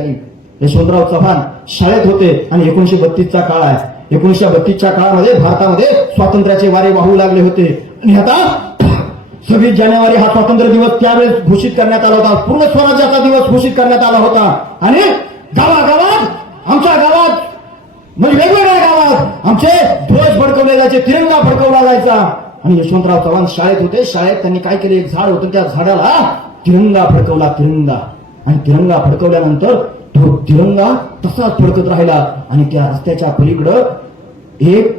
ठिकाणी. यशवंतराव चव्हाण शाळेत होते आणि एकोणीशे बत्तीसचा काळ आहे. एकोणीशे बत्तीसच्या काळामध्ये भारतामध्ये स्वातंत्र्याचे वारे वाहू लागले होते. आणि आता सव्वीस जानेवारी हा स्वातंत्र्य दिवस त्यावेळेस घोषित करण्यात आला होता. पूर्ण स्वराज्याचा दिवस घोषित करण्यात आला होता. आणि गावागावात आमच्या गावात म्हणजे वेगवेगळ्या गावात आमचे ध्वज भडकवले जायचे तिरंगा फडकवला जायचा. आणि यशवंतराव चव्हाण शाळेत होते. शाळेत त्यांनी काय केले? एक झाड होतं. त्या झाडाला तिरंगा फडकवला तिरंगा. आणि तिरंगा फडकवल्यानंतर तो तिरंगा तसाच फडकत राहिला. आणि त्या रस्त्याच्या पलीकडं एक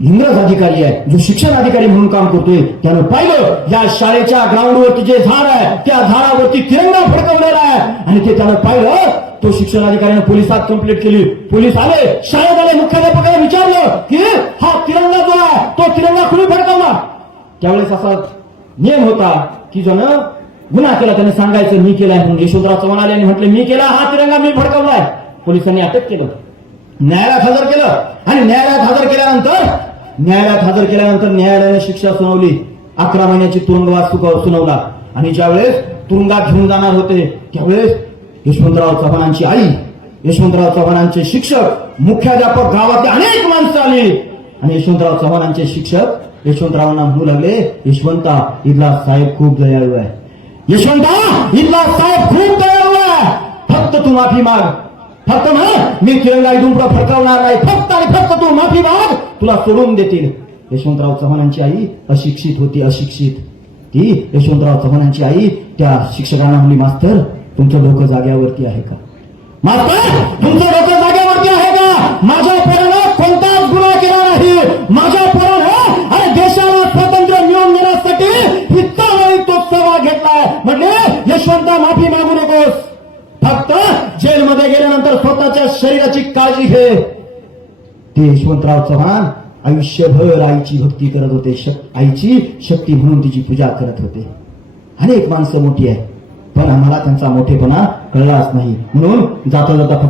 इंग्रज अधिकारी आहे जो शिक्षण अधिकारी म्हणून काम करतोय. त्यानं पाहिलं या शाळेच्या ग्राउंडवरती जे झाड आहे त्या झाडावरती तिरंगा फडकवलेला आहे. आणि ते त्यानं पाहिलं तो शिक्षण अधिकाऱ्यानं पोलिसात कंप्लेंट केली. पोलीस आले शाळेत आले मुख्याध्यापकाला विचारलं की हा तिरंगा जो आहे तो तिरंगा कुणी फडकावला? त्यावेळेस असा नियम होता की जण गुन्हा केला त्याने सांगायचं मी केलाय म्हणून. यशोधराव चव्हाण आले आणि म्हटले मी केला हा तिरंगा मी फडकवलाय पोलिसांनी अटक केलं. न्यायालयात हजर केलं. आणि न्यायालयात हजर केल्यानंतर न्यायालयात हजर केल्यानंतर न्यायालयाने शिक्षा सुनावली. अकरा महिन्याची तुरुंगवास सुक- सुनावला. आणि ज्यावेळेस तुरुंगात घेऊन जाणार होते त्यावेळेस यशवंतराव चव्हाणांची आई यशवंतराव चव्हाणांचे शिक्षक मुख्याध्यापक गावातले अनेक माणसं आली. आणि यशवंतराव चव्हाणांचे शिक्षक यशवंतरावांना म्हणू लागले यशवंता इथला साहेब खूप दयाळू आहे. यशवंता इथला साहेब खूप तयार फक्त तू माफी माग. फक्त म्हण मी तिरंगा इथून पुढे फडकावणार नाही. फक्त आणि फक्त तू माफी माग. तुला सोडून देतील. यशवंतराव चव्हाणांची आई अशिक्षित होती अशिक्षित. ती यशवंतराव चव्हाणांची आई त्या शिक्षकांना म्हणली मास्तर तुमचं लोक जाग्यावरती आहे का? मास्तर तुमचं माफी मागू नकोस. फक्त जेलमध्ये गेल्यानंतर स्वतःच्या शरीराची काळजी घे. ते यशवंतराव चव्हाण आयुष्यभर आईची भक्ती करत होते. शक- आईची शक्ती म्हणून तिची पूजा करत होते. अनेक माणसं मोठी आहे पण आम्हाला त्यांचा मोठेपणा कळलाच नाही. म्हणून जाता जाता फक्त